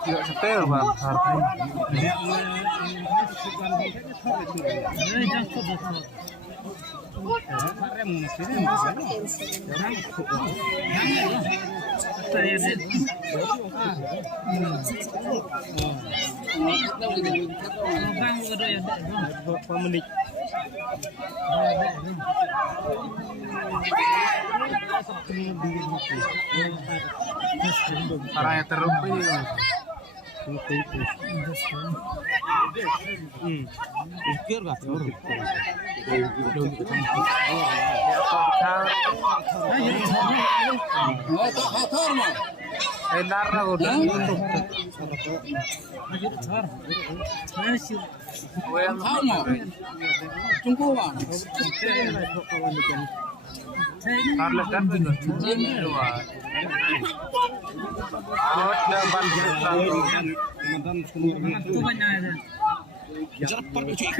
Tidak setel bang, caranya terupi. Pikir gak tur. Enak lah udah. Harus kan tinggal luar. Awat depan kita. Cepat cuy.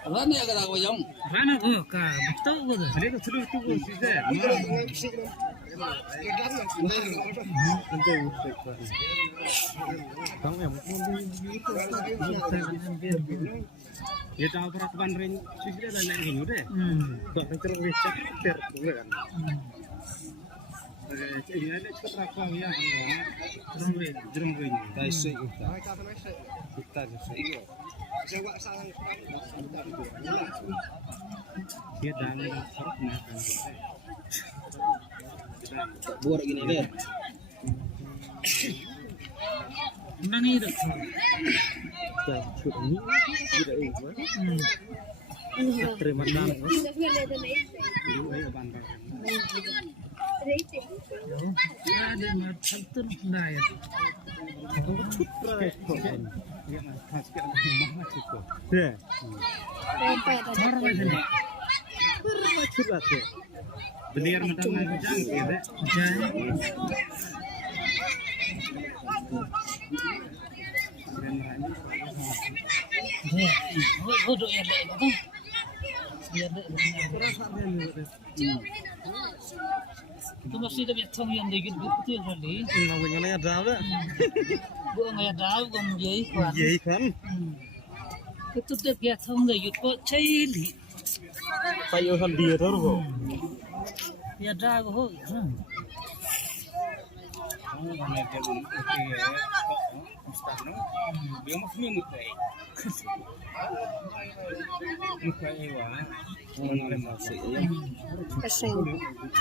Rana ya kata kau jam. Rana tu kah betul betul. Mereka terus tu sih dah. Ya tahu peraturan ring sih dah naik ini deh. Tak terus recak kan. Ini ada cepat rakam ya. Jerung ring. Taisik kita sih. Dia dalam sorok makan. Buat gini deh. Mana ni dah? Terima kasih. Ada macam tu nak ya. Ya. Orang macam ni. Beliar macam mana jangan Jangan. Oh, dok ya dek tu. Ya dek. Tu masih ada biar thong yang degil betul kali. Mau yang mana ada dah? Bukan ayah dah, bukan jadi kuat. Iya kan? Itu tu biar thong degil kok cili. Payo kan dia terus. Ya dah kok.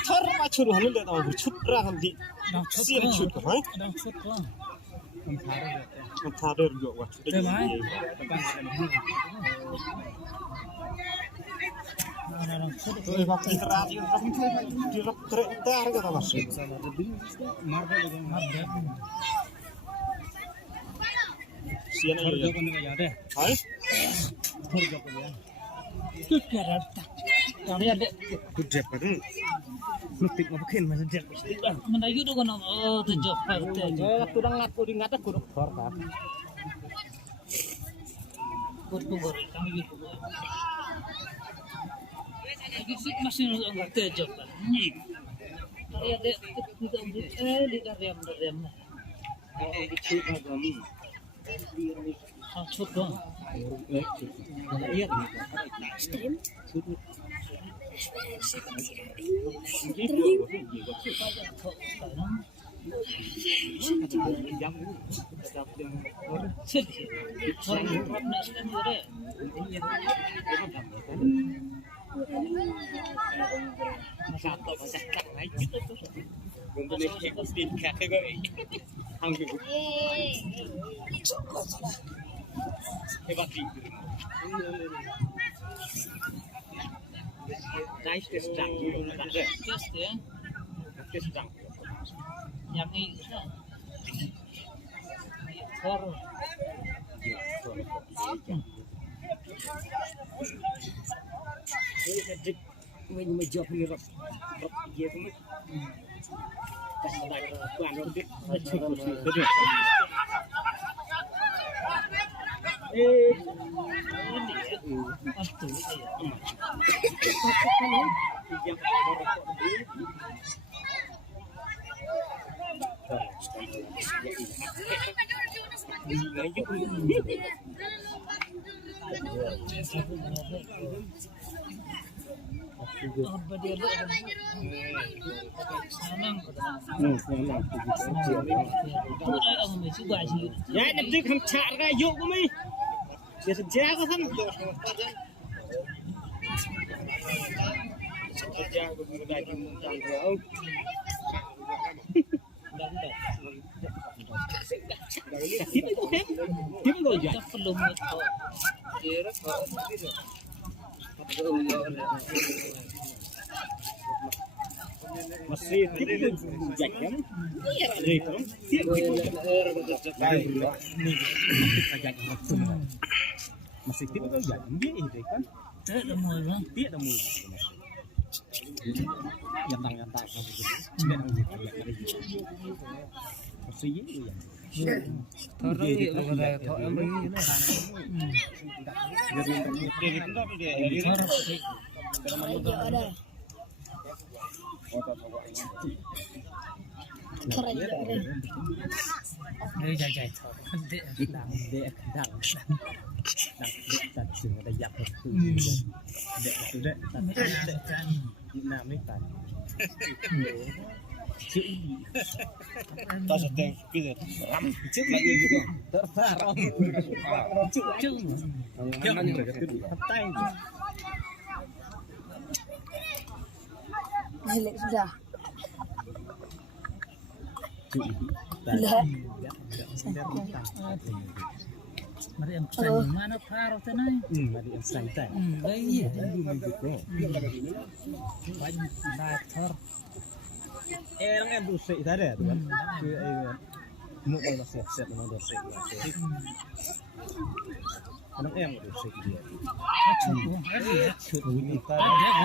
Thar macam mana dah tahu bercutra kan di siar cut kan? Dah cut lah. Thar juga wah. Tuh waktu radio di rok kereta kata mas. Sian aja ya. Hai? Tu biar tak. Kami ada. Kuda pada. Nutik mungkin mana dia. Mana you tu kan tu job tu. Kurang ngaku di ngata kurang thor kan. Kurang goreng kami you. Lagi sih masih enggak tu job kan. Ni. Kami ada kita di karya. chụp vào gầm chút cơ yết nice this junk just ya this junk yang ini thor mình mới chụp như vậy gì cũng biết cái này toàn nó biết chụp một sự cái được ya nằm dưới không chạm ra dụng của mình để xem cha có thân Kita go ya. belum Masih kita jajan. Iya, kan? Masih kita go jajan dia itu kan. ada mula Dia ada mulu. Yang tang Masih itu ya. thor ini ada thor yang ini đây dài dài thor Dekตัดเสือได้ยับคือเด็กคือได้ตัดน้ำไม่ตัดชื่อตัดแต่คือรำชื่ออะไรอยู่ก็ตัดรำชื่อมันเลยก็คือทับใต้ Lek sudah. ชื่อ Lek. mari yang sang mana paro tenai mari yang santai bayi dulu gitu banyak thor orang yang dosek tadi tu kan mau kalau set mau dosek orang yang dosek dia cukup ini kan dia